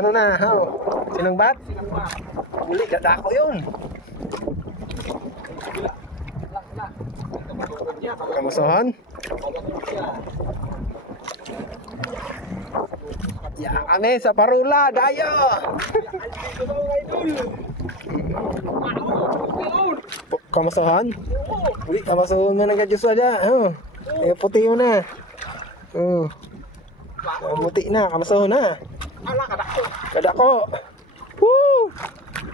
Ano na? Sinang bat? Uli, dadako yun. Kamusohan? Ya kami sa Parula, dayo. Kamusohan? Uli, kamusohan mo ng gadyos aja. Puti mo na. Muti na, kamusohan na. Kadako. Woo!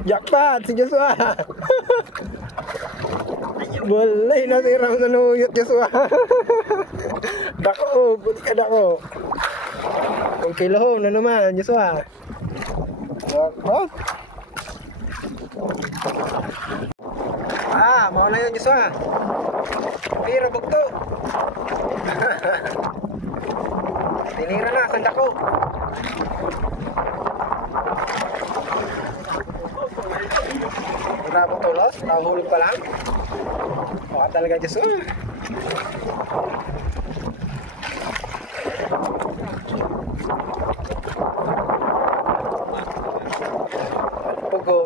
Jackpot si Joshua. Boleh na si Ram nanuyot Joshua. Dako, buti ka dako. Kung kilo na naman Joshua. Jackpot. Mau na yun Joshua. Pira bugto. Tinira na, sandako. Wala pong tulos, nahulog pa lang. Baka talaga Diyos. Pugo.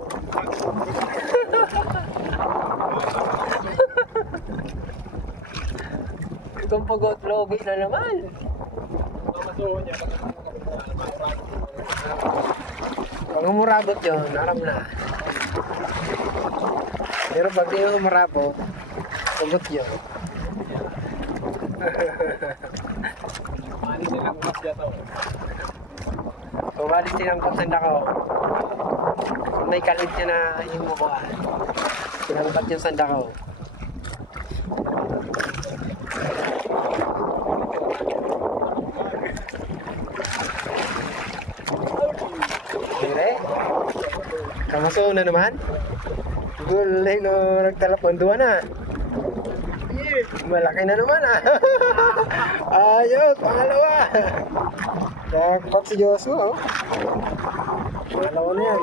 Itong pugot, logi na naman. Pag umurabot yun, aram na. Pero pag di umurabot, pugot yun. Pabalik silang pagsanda ko. Kung may kalit niya na yung mukha, sinangkat yung sanda ko. Kamuso na naman? Gulay no, nagtalapon doon na. Malaki na naman Ayos, pangalawa. Jackpot si Joshua Pangalawa na yan.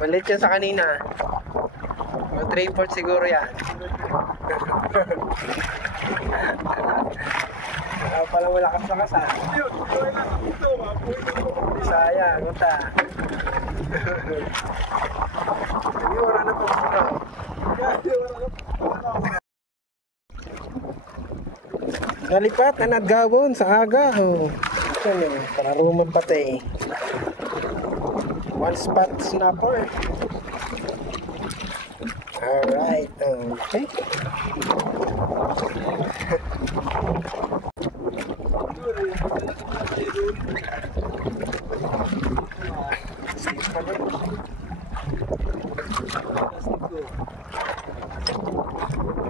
Malit yan sa kanina. 3-4 siguro yan. Pala malakas-lakas Sayang, unta. Hindi wala na po nalipat na nagawon sa aga. Para rumon pati. One spot snapper. Alright, okay.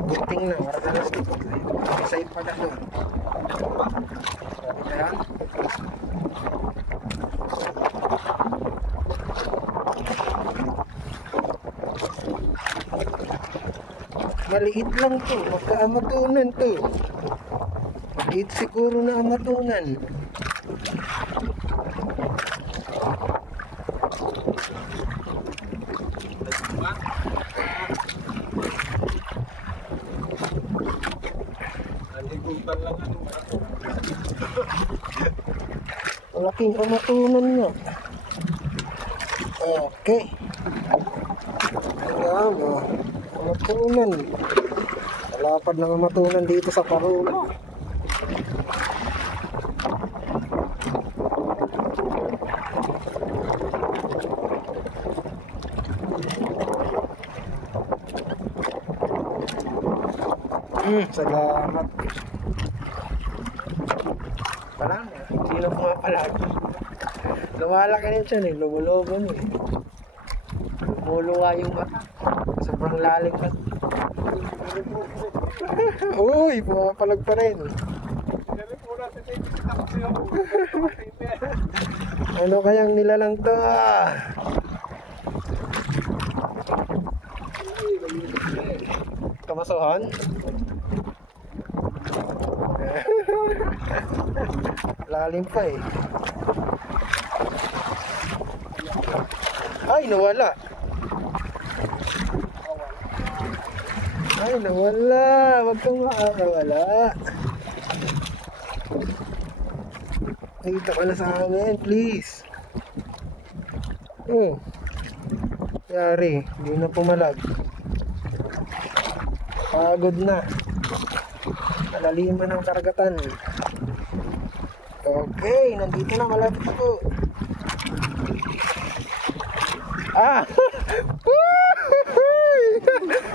Gunting na, warga na sa ipada doon. Ayan. Maliit lang to, magkaamatunan to. Maliit siguro na amatunan. Malaking amatunan niya. Okay. Ayan, amatunan. Kalapad ng amatunan dito sa Parula. Salamat. Parang, sino pumapalag? Lumalaki na siya lumulobo niya lumuluwa yung mata. Sobrang lalim pa. Uy, pumapalag pa rin. Ano kayang nilalang to? Kamasuhan? Lalim pa eh. Ay, nawala. Ay, nawala. Wag kang makakawala. Dito ka na sa amin, please. Oh. Yari, hindi na pumalag. Pagod na. Malaliman ng karagatan. Okay, nandito na, malapit ako. Ah!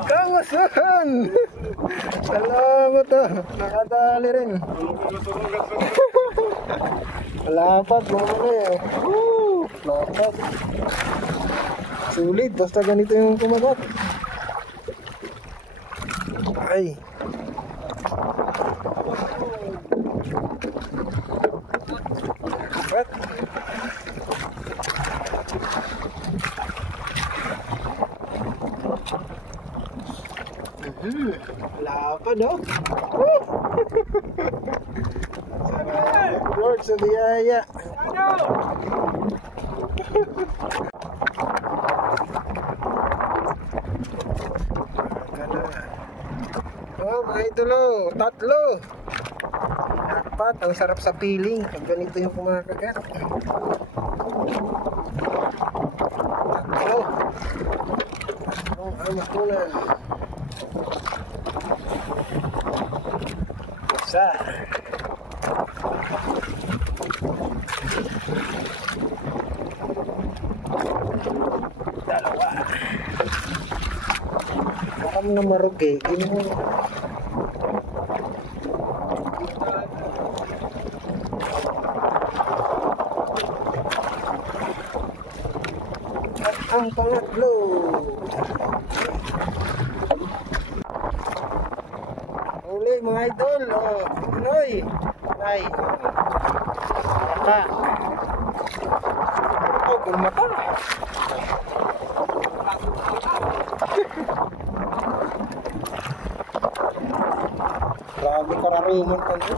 Kamustahan! Salamat ah! Nakadali rin. Malapat, mga eh. Malapat. Sulit, basta ganito yung kumagat. Ay. What? Lapad oh. Lord sa biyaya. Oh, mga idolo, tatlo. Apat, ang sarap sa piling pag ganito yung kumakagat. Tatlo. Ang amakunan. Isa. Dalawa. Baka mo na marug eh. Gini mo. At ang pangatlo. Uli mga idol. Oh, Pinoy. Ay. Mata. Oh, gulmata. Grabe kararuman pa nyo.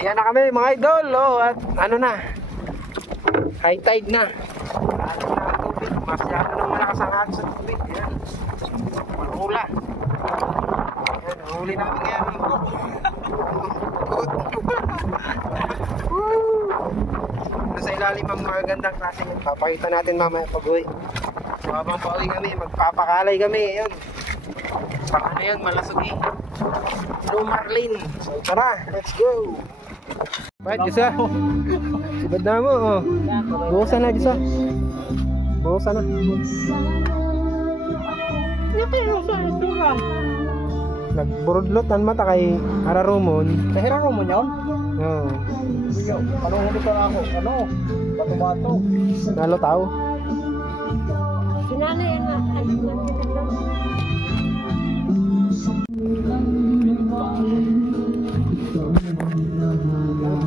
Ayan na kami mga idol. Oh, at ano na, high tide na. Masyado nang malakas ang hagis sa tubig. Ayan. Mahula. Ayan, huli namin ngayon. Nasa ilalim ang magagandang klase. Papakita natin mamaya pag-uwi. So habang pauwi kami, magpapakalay kami. Ayan. Pang ano yan, malasugi. Blue Marlin. So tara, let's go. Bakit Diyos ah? Sibad na mo oh. Buhusan na Diyos ah. Buhusan na. Nagburudlot ang mata kay Hararumon. Sa Hararumon yun? Oo. Anong huli ka na ako? Ano? Bato-bato. Nalo tao? Sinana yan nga.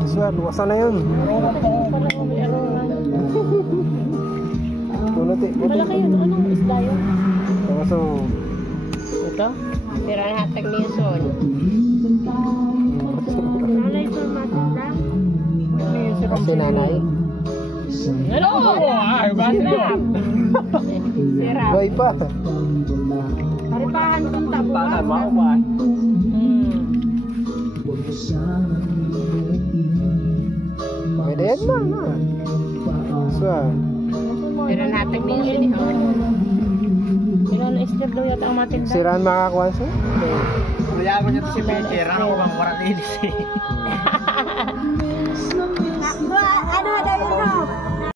Siya, luwasan na yun. Malaki yun. Anong isda yun? So, Ito? Piranha Technician. Nanay ito matinda? kasi nanay. Ano? Ay, basrap! Sirap. Boy pa. Paripahan kong tabuan. Mau ba? Pwede yan na. So, Piranha Technician. Ilan isda daw yata ang matinda? siraan makakuha siya. Kaya ko niya si Peter, ako bang warang edis eh.